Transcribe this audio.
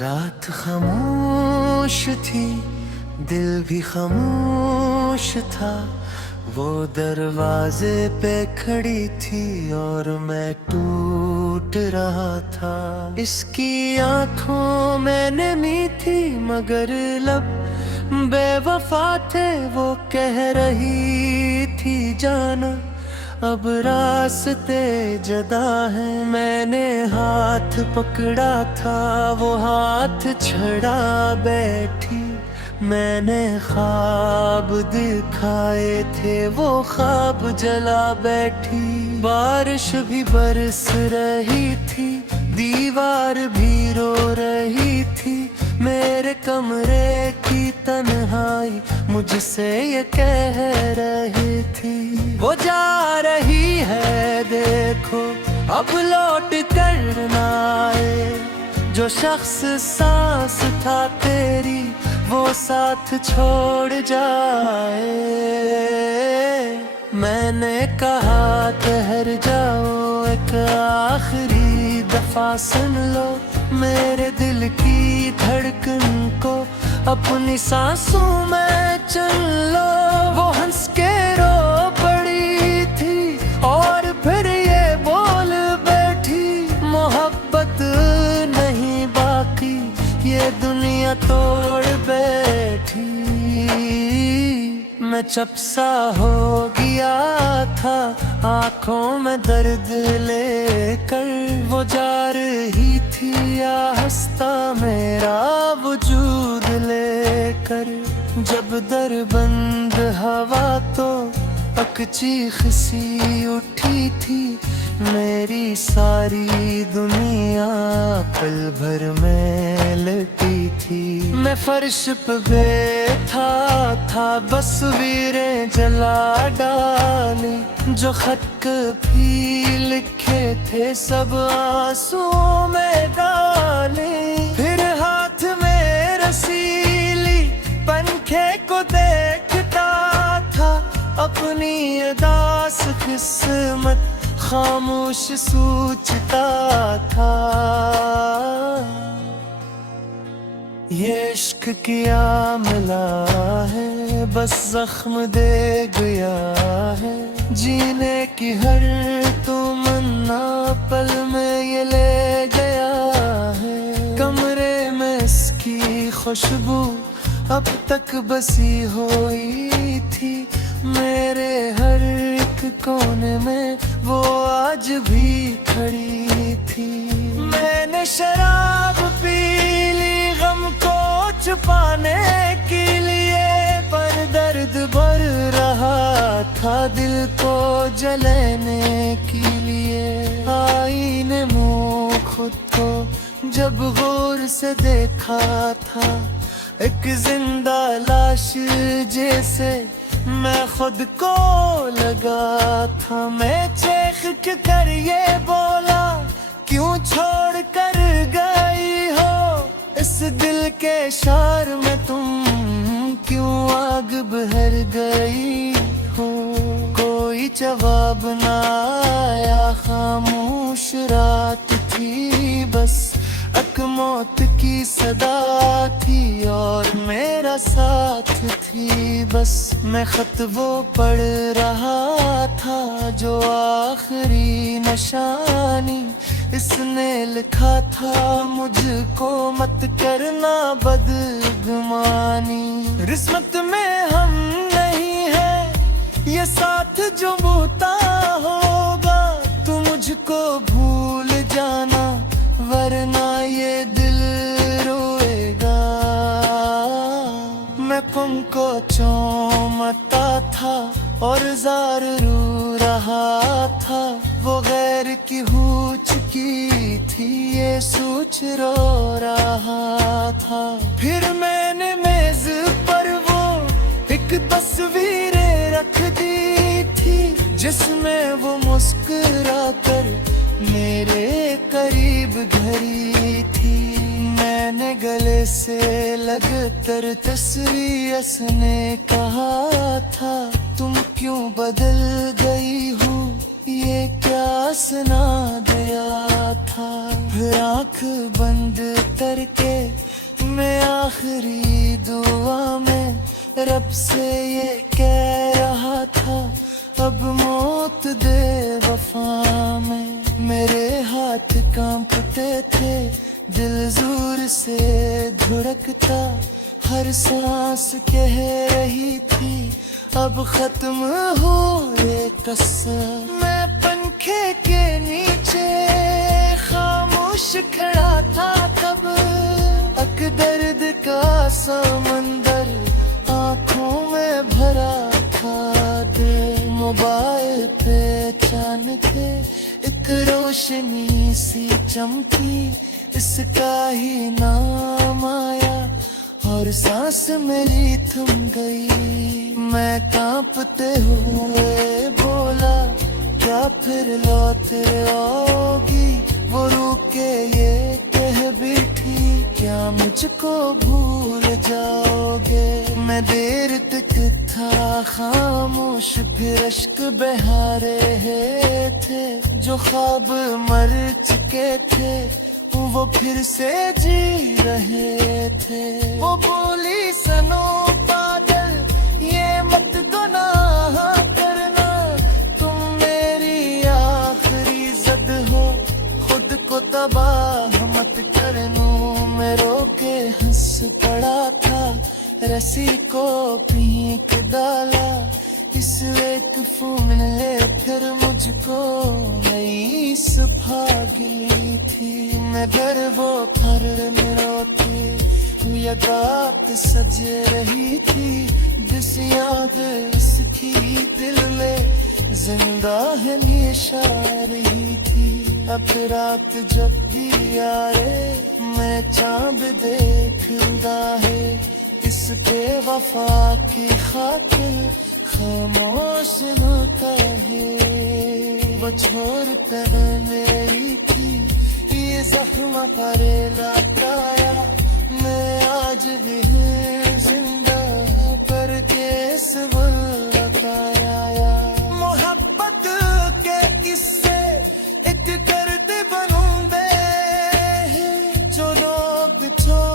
रात खामोश थी, दिल भी खामोश था। वो दरवाजे पे खड़ी थी और मैं टूट रहा था। इसकी आंखों में नमी थी मगर लब बेवफा थे। वो कह रही थी जाना अब रास्ते जुदा हैं। मैंने हाथ पकड़ा था, वो हाथ छड़ा बैठी। मैंने ख्वाब दिखाए थे, वो ख्वाब जला बैठी। बारिश भी बरस रही थी, दीवार भी रो रही थी। मेरे कमरे की तन्हाई मुझसे ये कह रही थी, वो जा रही है देखो अब लौट कर ना आए। जो शख्स सांस था तेरी वो साथ छोड़ जाए। मैंने कहा ठहर जाओ, एक आखिरी दफा सुन लो मेरे दिल की धड़कन को अपनी सांसों में चुन लो। वो हंस के रो पड़ी थी और फिर ये बोल बैठी, मोहब्बत नहीं बाकी ये दुनिया तोड़ बैठी। मैं चुप सा हो गया था आंखों में दर्द लेकर। वो जा रही थी आहिस्ता मेरा वजूद लेकर। जब दर बंद हवा तो अकची खसी उठी थी। मेरी सारी दुनिया पल भर में लटी थी। मैं फर्श पे बैठा था, तस्वीरें जला डाली। जो खत कभी लिखे थे सब आंसुओं में डाले। फिर हाथ में रसीली पंखे को देखता था, अपनी उदास किस्मत खामोश सोचता था। ये इश्क किया मिला है, बस जख्म दे गया है। जीने की हर तमन्ना पल में ये ले गया है। कमरे में इसकी खुशबू अब तक बसी हुई थी। मेरे हर एक कोने में वो आज भी खड़ी थी। मैंने शराब पी ली गम को छुपाने के लिए, पर दर्द भर रहा था दिल को जलाने के लिए। आईने मुँह खुद को जब गौर से देखा था, एक जिंदा लाश जैसे मैं खुद को लगा था। मैं चीख के कर ये बोला, क्यों छोड़ कर गई हो इस दिल के शार में तुम, क्यों आग बहर गई हो। कोई जवाब ना आया, खामोश रात थी बस एक मौत की सदा थी और मेरा साथ थी बस। मैं खत वो पढ़ रहा था जो आखिरी निशानी इसने लिखा था, मुझको मत करना बदगुमानी। किस्मत में हम नहीं है ये साथ जो बूता होगा, तू मुझको भूल जाना वरना ये दिल रोएगा। मैं तुमको चूमता था और जार रो रहा था। वो गैर की हो चुकी थी ये सोच रो रहा था। फिर मैंने मेज पर वो एक तस्वीर रख दी थी, जिसमें वो मुस्कुरा कर मेरे करीब घरी थी। मैंने गले से लगकर तस्वीर ने कहा था, तुम क्यों बदल गई हो ये क्या सुना दिया। था। फिर आँख बंद करके मैं आखिरी दुआ में रब से ये कह रहा था, अब मौत दे वफा में। मेरे हाथ कांपते थे, दिल जोर से धड़कता, हर सांस कह रही थी अब खत्म हो ये कसम। मैं पंखे के नीचे खामोश खड़ा था तब, अक दर्द का समंदर आंखों में भरा था। मोबाइल पे अचानक एक रोशनी सी चमकी, इसका ही नाम आया और सांस मेरी थम गई। मैं कांपते हुए बोला, क्या फिर लौट आओगी? वो रुके ये कह बैठी, क्या मुझको भूल जाओगे? मैं देर तक था खामोश, फिर अश्क बहा रहे थे। जो ख्वाब मर चुके थे वो फिर से जी रहे थे। वो बोली, सनो पागल, ये मत गुनाह करना, तुम मेरी आखिरी ज़द हो, खुद को तबाह मत करना। मैं रोके हंस पड़ा था, रस्सी को पीक डाला, इस एक फोन ले फिर मुझको नई सुबह गिली थी। मैं घर वो पर में रोती, ये रात सज रही थी, जिस याद इसकी दिल में जिंदा है निशा रही थी। अब रात जब भी आए मैं चांद देखता है, इसके वफा की खातिर खामोश होता है। वो छोड़ कर मेरी थी ये जख्म करे लौटाया, मैं आज भी जिंदा करके इस लगाया। मोहब्बत के किस्से एक दर्द बनूंदे, जो लोग छोड़